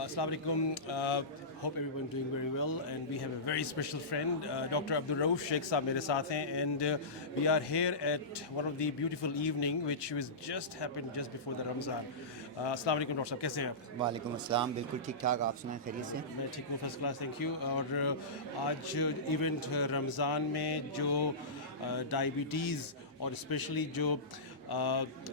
Assalamu alaikum. Hope everyone doing very well, and we have a very special friend, Dr. Abdul Rauf Sheikh Saab mere saath hain, and we are here at one of the beautiful evening which was just happened just before the Ramzan. Assalamu alaikum Dr. Saab, kaise hain aap? وعلیکم السلام. بالکل ٹھیک ٹھاک. آپ سنائیں خیریت سے؟ میں ٹھیک ہوں, فرسٹ کلاس, تھینک یو. اور آج ایونٹ رمضان میں جو ڈائبٹیز اور اسپیشلی جو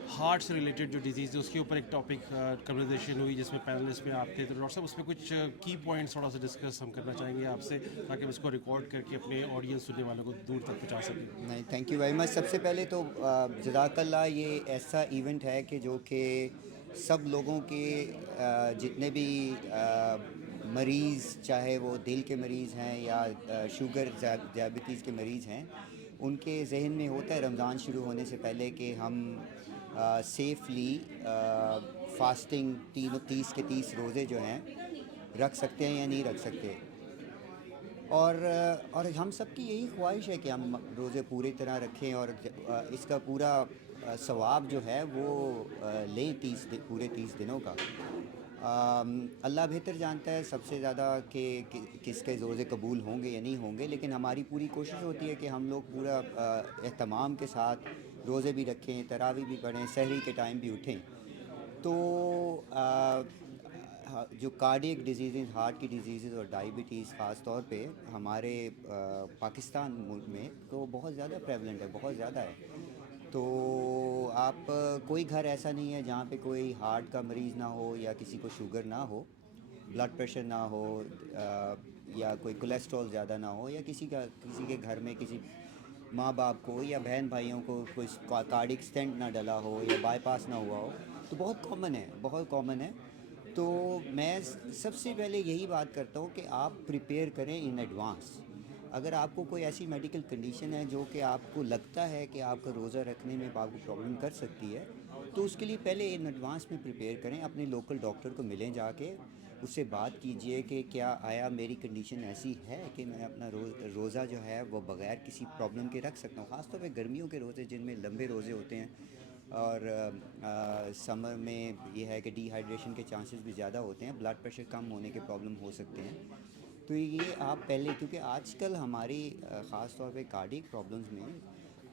ہارٹ سے ریلیٹڈ جو ڈیزیز ہے اس کے اوپر ایک ٹاپک کنورزیشن ہوئی جس میں پینلسٹ میں آپ تھے. تو ڈاکٹر صاحب اس میں کچھ کی پوائنٹس تھوڑا سا ڈسکس ہم کرنا چاہیں گے آپ سے تاکہ ہم اس کو ریکارڈ کر کے اپنے آڈینس سننے والوں کو دور تک پہنچا سکیں. نہیں, تھینک یو ویری مچ. سب سے پہلے تو جزاک اللہ. یہ ایسا ایونٹ ہے کہ جو کہ سب لوگوں کے جتنے بھی مریض, چاہے وہ دل کے مریض ہیں یا شوگر ڈائبٹیز کے مریض ہیں, ان کے ذہن میں ہوتا ہے رمضان شروع ہونے سے پہلے کہ ہم سیفلی فاسٹنگ 30 کے 30 روزے جو ہیں رکھ سکتے ہیں یا نہیں رکھ سکتے. اور ہم سب کی یہی خواہش ہے کہ ہم روزے پوری طرح رکھیں اور اس کا پورا ثواب جو ہے وہ لیں پورے 30 دنوں کا. اللہ بہتر جانتا ہے سب سے زیادہ کہ کس کے روزے قبول ہوں گے یا نہیں ہوں گے, لیکن ہماری پوری کوشش ہوتی ہے کہ ہم لوگ پورا اہتمام کے ساتھ روزے بھی رکھیں, تراویح بھی پڑھیں, سحری کے ٹائم بھی اٹھیں. تو جو کارڈیک ڈیزیزز, ہارٹ کی ڈیزیزز اور ڈائبٹیز خاص طور پہ ہمارے پاکستان ملک میں تو بہت زیادہ پریولنٹ ہے, بہت زیادہ ہے. تو آپ کوئی گھر ایسا نہیں ہے جہاں پہ کوئی ہارٹ کا مریض نہ ہو یا کسی کو شوگر نہ ہو, بلڈ پریشر نہ ہو, یا کوئی کولیسٹرول زیادہ نہ ہو, یا کسی کے گھر میں کسی ماں باپ کو یا بہن بھائیوں کو کوئی کارڈک اسٹینٹ نہ ڈلا ہو یا بائی پاس نہ ہوا ہو. تو بہت کامن ہے, بہت کامن ہے. تو میں سب سے پہلے یہی بات کرتا ہوں کہ آپ پریپیئر کریں ان ایڈوانس. اگر آپ کو کوئی ایسی میڈیکل کنڈیشن ہے جو کہ آپ کو لگتا ہے کہ آپ کا روزہ رکھنے میں آپ کو پرابلم کر سکتی ہے, تو اس کے لیے پہلے ان ایڈوانس میں پریپیئر کریں. اپنے لوکل ڈاکٹر کو ملیں, جا کے اس سے بات کیجئے کہ کیا آیا میری کنڈیشن ایسی ہے کہ میں اپنا روزہ جو ہے وہ بغیر کسی پرابلم کے رکھ سکتا ہوں. خاص طور پہ گرمیوں کے روزے جن میں لمبے روزے ہوتے ہیں, اور سمر میں یہ ہے کہ ڈی ہائیڈریشن کے چانسز بھی زیادہ ہوتے ہیں, بلڈ پریشر کم ہونے کے پرابلم ہو سکتے ہیں. تو یہ آپ پہلے, کیونکہ آج کل ہماری خاص طور پہ کارڈیک پرابلمز میں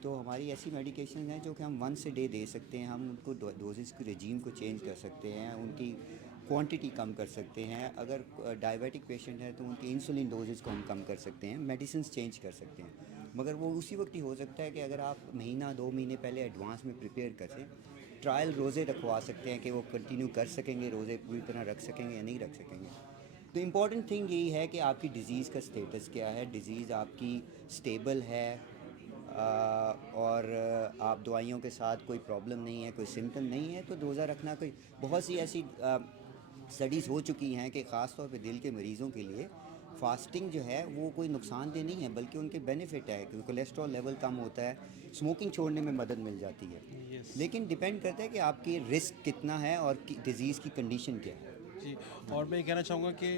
تو ہماری ایسی میڈیکیشنز ہیں جو کہ ہم ونس اے ڈے دے سکتے ہیں. ہم ان کو ڈوزز کے رجیم کو چینج کر سکتے ہیں, ان کی کوانٹٹی کم کر سکتے ہیں. اگر ڈائبیٹک پیشنٹ ہے تو ان کی انسولین ڈوزز کو ہم کم کر سکتے ہیں, میڈیسنز چینج کر سکتے ہیں. مگر وہ اسی وقت ہی ہو سکتا ہے کہ اگر آپ مہینہ 2 مہینے پہلے ایڈوانس میں پریپیئر کریں, ٹرائل روزے رکھوا سکتے ہیں کہ وہ کنٹینیو کر سکیں گے, روزے پوری طرح رکھ سکیں گے یا نہیں رکھ سکیں گے. تو امپورٹنٹ تھنگ یہی ہے کہ آپ کی ڈیزیز کا اسٹیٹس کیا ہے, ڈیزیز آپ کی اسٹیبل ہے, اور آپ دوائیوں کے ساتھ کوئی پرابلم نہیں ہے, کوئی سمٹم نہیں ہے, تو روزہ رکھنا کوئی. بہت سی ایسی اسٹڈیز ہو چکی ہیں کہ خاص طور پہ دل کے مریضوں کے لیے فاسٹنگ جو ہے وہ کوئی نقصان دہ نہیں ہے, بلکہ ان کے بینیفٹ ہے, کیونکہ کولیسٹرول لیول کم ہوتا ہے, اسموکنگ چھوڑنے میں مدد مل جاتی ہے. لیکن ڈپینڈ کرتا ہے کہ آپ کی رسک کتنا ہے اور ڈیزیز کی کنڈیشن کیا ہے. جی, اور میں یہ کہنا چاہوں گا کہ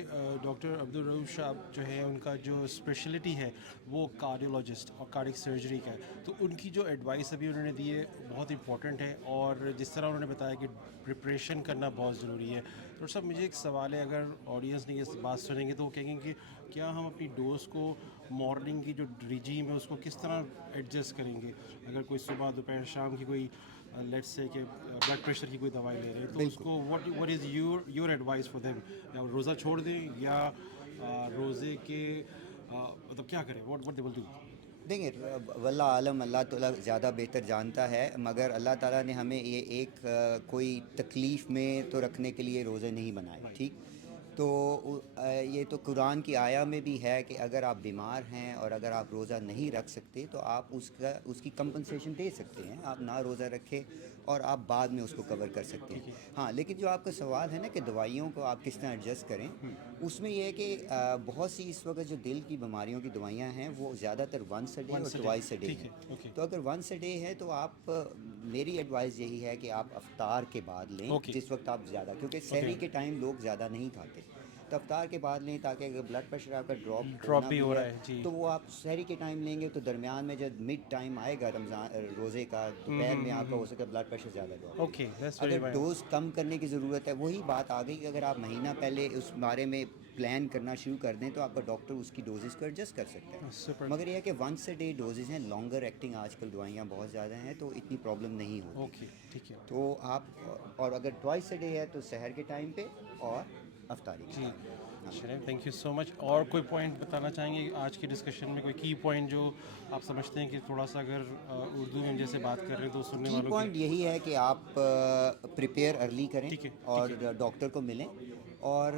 ڈاکٹر عبد الرؤف صاحب جو ہے ان کا جو اسپیشلٹی ہے وہ کارڈیولوجسٹ اور کارڈک سرجری کا ہے. تو ان کی جو ایڈوائس ابھی انہوں نے دی ہے بہت امپورٹنٹ ہے, اور جس طرح انہوں نے بتایا کہ پریپریشن کرنا بہت ضروری ہے. ڈاکٹر صاحب مجھے ایک سوال ہے, اگر آڈینس نے یہ بات سنیں گے تو وہ کہیں گے کہ کیا ہم اپنی ڈوز کو مارننگ کی جو رجیم ہے اس کو کس طرح ایڈجسٹ کریں گے. اگر کوئی صبح دوپہر شام کی کوئی لیٹس سے کہ بلڈ پریشر کی کوئی دوائی لے رہے ہیں تو اس کو what is your advice for them, روزہ چھوڑ دیں یا روزے کے مطلب کیا کریں, what they will do. دیکھیں, واللہ عالم, اللہ تعالیٰ زیادہ بہتر جانتا ہے, مگر اللہ تعالیٰ نے ہمیں یہ ایک کوئی تکلیف میں تو رکھنے کے لیے روزے نہیں بنائے. ٹھیک, تو یہ تو قرآن کی آیا میں بھی ہے کہ اگر آپ بیمار ہیں اور اگر آپ روزہ نہیں رکھ سکتے تو آپ اس کی کمپنسیشن دے سکتے ہیں, آپ نہ روزہ رکھیں اور آپ بعد میں اس کو کور کر سکتے ہیں. ہاں, لیکن جو آپ کا سوال ہے نا کہ دوائیوں کو آپ کس طرح ایڈجسٹ کریں, اس میں یہ ہے کہ بہت سی اس وقت جو دل کی بیماریوں کی دوائیاں ہیں وہ زیادہ تر ونس اے ڈے اور ٹوائس اے ڈے ہیں. تو اگر ونس اے ڈے ہے تو آپ, میری ایڈوائس یہی ہے کہ آپ افطار کے بعد لیں, جس وقت آپ زیادہ, کیونکہ سحری کے ٹائم لوگ زیادہ نہیں کھاتے. افطار کے بعد لیں تاکہ اگر بلڈ پریشر آپ کا ڈراپ بھی ہو رہا ہے جی. تو وہ آپ سحری کے ٹائم لیں گے تو درمیان میں جب مڈ ٹائم آئے گا رمضان روزے کا دوپہر میں آپ کا ہو سکتا ہے بلڈ پریشر زیادہ ڈراپ. اوکے دیٹس ویری اگر ڈوز کم کرنے کی ضرورت ہے وہی بات آ گئی کہ اگر آپ مہینہ پہلے اس بارے میں پلان کرنا شروع کر دیں تو آپ کا ڈاکٹر اس کی ڈوزز کو ایڈجسٹ کر سکتا ہے. مگر یہ ہے کہ ونس اے ڈے ڈوزز ہیں, لانگر ایکٹنگ آج کل دوائیاں بہت زیادہ ہیں تو اتنی پرابلم نہیں ہوتی. اوکے ٹھیک ہے تو آپ اور اگر ٹوائس اے ڈے ہے تو سحر کے ٹائم پہ اور افطاری کے جی. ٹائم. چلیں تھینک یو سو مچ. اور کوئی پوائنٹ بتانا چاہیں گے آج کی ڈسکشن میں, کوئی کی پوائنٹ جو آپ سمجھتے ہیں کہ تھوڑا سا اگر اردو میں جیسے بات کر رہے ہیں تو سننے کی والوں پوائنٹ کے یہی ہے کہ آپ پریپیئر ارلی کریں ٹھیک ہے, اور ڈاکٹر کو ملیں اور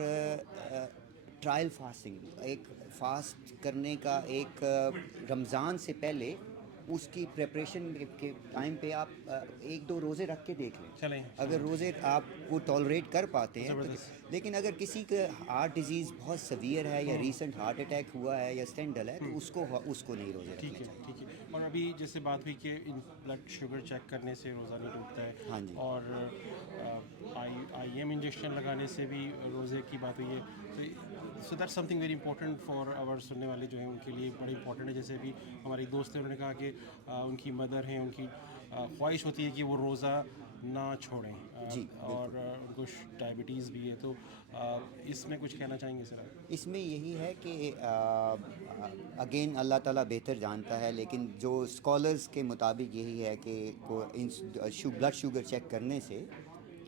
ٹرائل فاسٹنگ, ایک فاسٹ کرنے کا ایک رمضان سے پہلے اس کی پریپریشن کے ٹائم پہ آپ ایک دو روزے رکھ کے دیکھ لیں. چلیں اگر روزے آپ وہ ٹالریٹ کر پاتے ہیں تو, زبردست. لیکن اگر کسی کا ہارٹ ڈیزیز بہت سیویئر ہے یا ریسنٹ ہارٹ اٹیک ہوا ہے یا اسٹینٹ ڈلا ہے تو اس کو نہیں روزے رکھنے ٹھیک ہے چاہیے. ٹھیک ہے. اور ابھی جیسے بات ہوئی کہ بلڈ شوگر چیک کرنے سے روزہ نہیں ٹوٹتا ہے, ہاں جی. اور آئی ایم انجیکشن لگانے سے بھی روزے کی بات ہوئی ہے. So that something very important for our سننے والے جو ہیں ان کے لیے بڑی امپورٹنٹ ہے. جیسے ابھی ہماری دوست ہیں, انہوں نے کہا کہ ان کی مدر ہیں, ان کی خواہش ہوتی ہے کہ وہ روزہ نہ چھوڑیں, جی اور ان کو ڈائبٹیز بھی ہے, تو اس میں کچھ کہنا چاہیں گے سر آپ؟ اس میں یہی ہے کہ اگین اللہ تعالیٰ بہتر جانتا ہے, لیکن جو اسکالرز کے مطابق یہی ہے کہ بلڈ شوگر چیک کرنے سے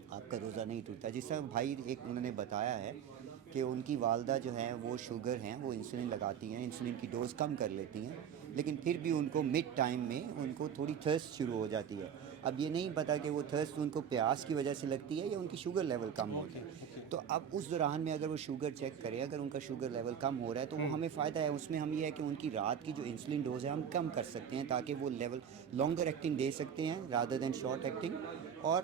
آپ کا روزہ نہیں ٹوٹتا. جس طرح بھائی ایک انہوں نے بتایا ہے کہ ان کی والدہ جو ہیں وہ شوگر ہیں, وہ انسولن لگاتی ہیں, انسولن کی ڈوز کم کر لیتی ہیں, لیکن پھر بھی ان کو مڈ ٹائم میں ان کو تھوڑی تھرسٹ شروع ہو جاتی ہے. اب یہ نہیں پتا کہ وہ تھرسٹ ان کو پیاس کی وجہ سے لگتی ہے یا ان کی شوگر لیول کم ہوتا ہے. تو اب اس دوران میں اگر وہ شوگر چیک کرے, اگر ان کا شوگر لیول کم ہو رہا ہے تو وہ ہمیں فائدہ ہے اس میں. ہم یہ ہے کہ ان کی رات کی جو انسولن ڈوز ہے ہم کم کر سکتے ہیں تاکہ وہ لیول لانگر ایکٹنگ دے سکتے ہیں رادر دین شارٹ ایکٹنگ, اور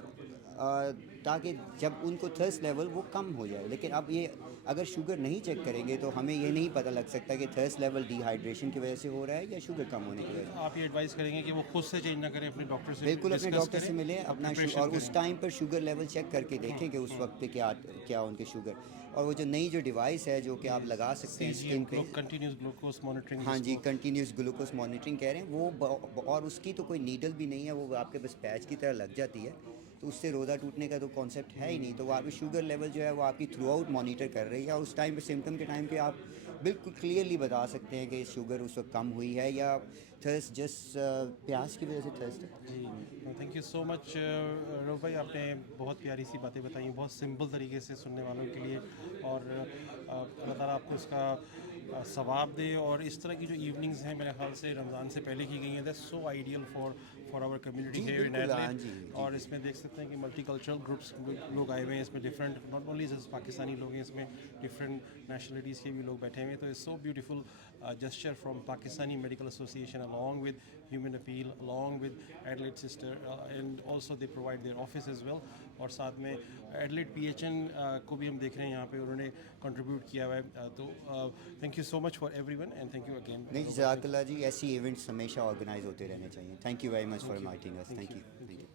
تاکہ جب ان کو تھرسٹ لیول وہ کم ہو جائے. لیکن اب یہ اگر شوگر نہیں چیک کریں گے تو ہمیں یہ نہیں پتہ لگ سکتا کہ تھرسٹ لیول ڈی ہائیڈریشن کی وجہ سے ہو رہا ہے یا شوگر کم ہونے کی وجہ سے. آپ یہ ایڈوائز کریں گے کہ وہ خود سے چینج نہ کریں, اپنے ڈاکٹر سے بالکل اپنے ڈسکس ڈاکٹر سے کریں ملیں اپنا اور اس ٹائم پر شوگر لیول چیک کر کے دیکھیں کہ اس وقت پہ کیا ان کے شوگر. اور وہ جو نئی جو ڈیوائس ہے جو کہ آپ لگا سکتے ہیں اسکن پہ, کنٹینیوس گلوکوز مانیٹرنگ. ہاں جی, کنٹینیوس گلوکوز مانیٹرنگ کہہ رہے ہیں وہ, اور اس کی تو کوئی نیڈل بھی نہیں ہے, وہ آپ کے بس پیچ کی طرح لگ جاتی ہے, تو اس سے روزہ ٹوٹنے کا تو کانسیپٹ ہے ہی نہیں. تو وہ آپ کی شوگر لیول جو ہے وہ آپ کی تھرو آؤٹ مانیٹر کر رہی ہے, اور اس ٹائم پہ سمٹم کے ٹائم پہ آپ بالکل کلیئرلی بتا سکتے ہیں کہ شوگر اس وقت کم ہوئی ہے یا تھرسٹ جس پیاس کی وجہ سے تھرسٹ ہے. جی تھینک یو سو مچ روف بھائی, آپ نے بہت پیاری سی باتیں بتائیں, بہت سمپل طریقے سے سننے والوں کے لیے, اور اللہ تعالیٰ آپ کو اس کا ثواب دے. اور اس طرح کی جو ایوننگز ہیں میرے خیال سے رمضان سے پہلے کی گئی ہیں, that's so ideal for our community here in Adelaide. اور اس میں دیکھ سکتے ہیں کہ ملٹی کلچرل گروپس لوگ آئے ہوئے ہیں اس میں, ڈفرینٹ ناٹ اونلی پاکستانی لوگ ہیں اس میں, ڈفرینٹ نیشنلٹیز کے بھی لوگ بیٹھے ہوئے ہیں. تو it's so beautiful gesture from Pakistani Medical Association along with Human Appeal, along with Adelaide Sister, and also they provide their office as well. اور ساتھ میں ایڈلیڈ پی ایچ این کو بھی ہم دیکھ رہے ہیں یہاں پہ, انہوں نے کنٹریبیوٹ کیا ہوا ہے. تو thank you so much for every one and thank you again. نہیں جزاک اللہ جی, ایسی ایونٹس ہمیشہ آرگنائز ہوتے رہنے چاہیے. Thank you very much for inviting us. Thank you.